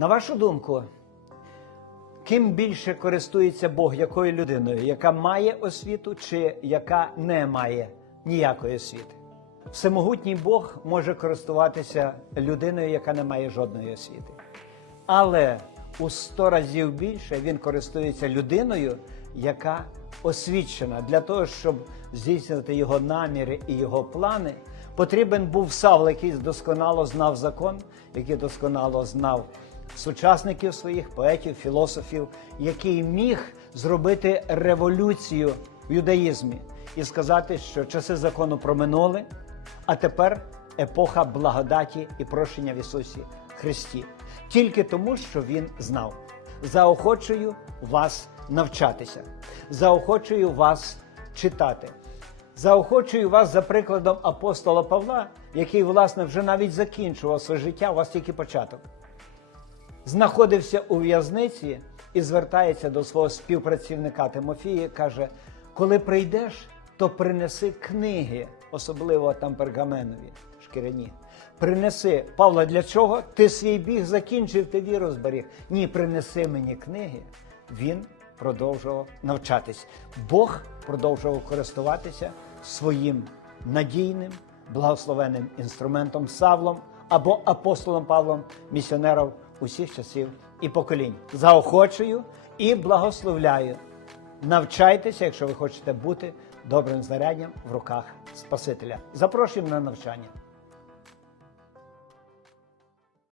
На вашу думку, ким більше користується Бог якою людиною, яка має освіту чи яка не має ніякої освіти? Всемогутній Бог може користуватися людиною, яка не має жодної освіти. Але у сто разів більше він користується людиною, яка освічена. Для того, щоб здійснити його наміри і його плани, потрібен був Савл, який досконало знав закон, який досконало знав сучасників своїх, поетів, філософів, який міг зробити революцію в юдаїзмі і сказати, що часи закону проминули, а тепер епоха благодаті і прощення в Ісусі Христі. Тільки тому, що Він знав. Заохочую вас навчатися, заохочую вас читати. Заохочую вас за прикладом апостола Павла, який, власне, вже навіть закінчував своє життя, у вас тільки початок знаходився у в'язниці і звертається до свого співпрацівника Тимофія. каже: коли прийдеш, то принеси книги, особливо там пергаменові, шкіряні. Принеси, Павло, для чого? Ти свій біг закінчив, ти віру зберіг. Ні, принеси мені книги. Він продовжував навчатись. Бог продовжував користуватися своїм надійним, благословенним інструментом Савлом або апостолом Павлом, місіонером усіх часів і поколінь. Заохочую і благословляю. Навчайтеся, якщо ви хочете бути добрим знаряддям в руках Спасителя. Запрошуємо на навчання.